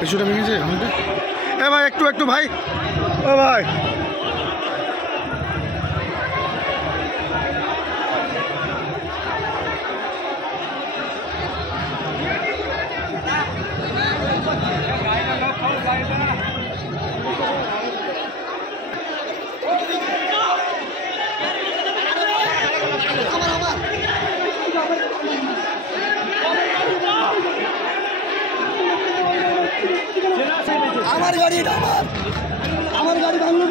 কিছুটা ভেঙেছে আমাদের। এ ভাই একটু একটু ভাই, ও ভাই আমার গাড়ি, এটা আমার গাড়ি ভাঙলো।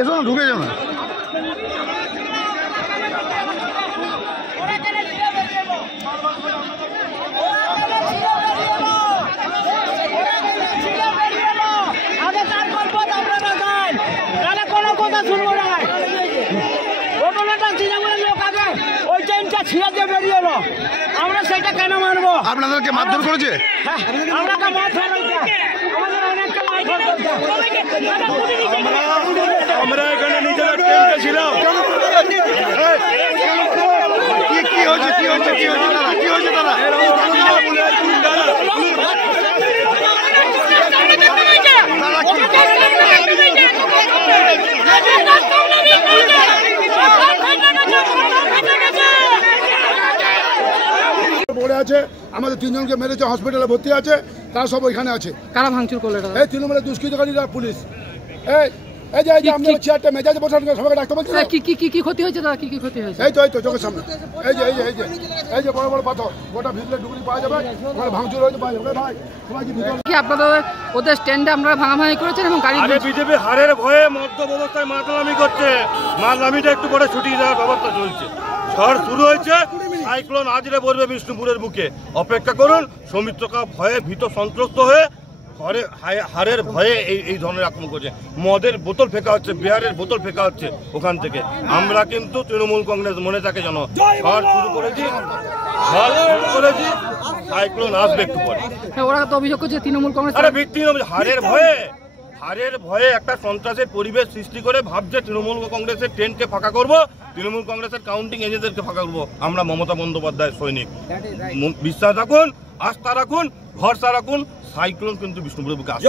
এসো না, ঢুকে যাও না। আমরা সেটা কেন মানবো? আপনাদেরকে মারধর করেছে? আমরা এখানে নিজেরা টেন্টে ছিলাম। কি হয়েছে কি হয়েছে কি হয়েছে দাদা, কি হয়েছে দাদা? পড়ে আছে, আমাদের 3 জনকে মেরেছে, হসপিটালে ভর্তি আছে, তারা সব ওইখানে আছে। কারা ভাঙচুর করলো? এই তৃণমূলের দুষ্কৃতকারীরা, পুলিশ। এই যে আমরা চেয়ারটা মেজাজে বসান, সবাইকে ডাক্তার বলছি। কি ক্ষতি হয়েছে দাদা? কি ক্ষতি হয়েছে? এই তো চোখের সামনে এই যে বড় বড় পাথর, গোটা ভিতরে ডুবুরি পাওয়া যাবে, ওখানে ভাঙচুর হয়েছে পাওয়া যাবে। ভাই সবাই কি ভিতরে কি আপনাদের ওদের স্ট্যান্ডে আমরা ভাঙাভাঙি করেছেন এবং গাড়ি বিজেপি হারের ভয়ে মদ্যপ অবস্থায় মাতলামি করছে। মাতলামিটা একটু করে ছুটিয়ে দেওয়ার ব্যবস্থা চলছে। ঝড় শুরু হয়েছে, সাইক্লোন আজরে পড়বে বিষ্ণুপুরের বুকে। অপেক্ষা করুন। সৌমিত্রকা ভয়ে ভীত সন্ত্রস্ত হয়ে হারের ভয়ে এই ধরনের আক্রমণ করছে। মদের বোতল ফেঁকা হচ্ছে, বিহারের বোতল ফেঁকা হচ্ছে ওখান থেকে। আমরা কিন্তু তৃণমূল কংগ্রেস মনে থাকে যেন ঝড় শুরু করেছি, সাইক্লোন আসবে একটু পরে। ওরা তো অভিযোগ করছে তৃণমূল কংগ্রেস ভিত্তি হারের ভয়ে একটা সন্ত্রাসের পরিবেশ সৃষ্টি করে ভাবছে তৃণমূল কংগ্রেসের ট্রেনকে ফাঁকা করব, তৃণমূল কংগ্রেসের কাউন্টিং এজেন্টদেরকে ফাঁকা করবো। আমরা মমতা বন্দ্যোপাধ্যায়ের সৈনিক। বিশ্বাস রাখুন, আস্থা রাখুন, ভরসা রাখুন। সাইক্লোন কিন্তু বিষ্ণুপুরের বুকে আসবে।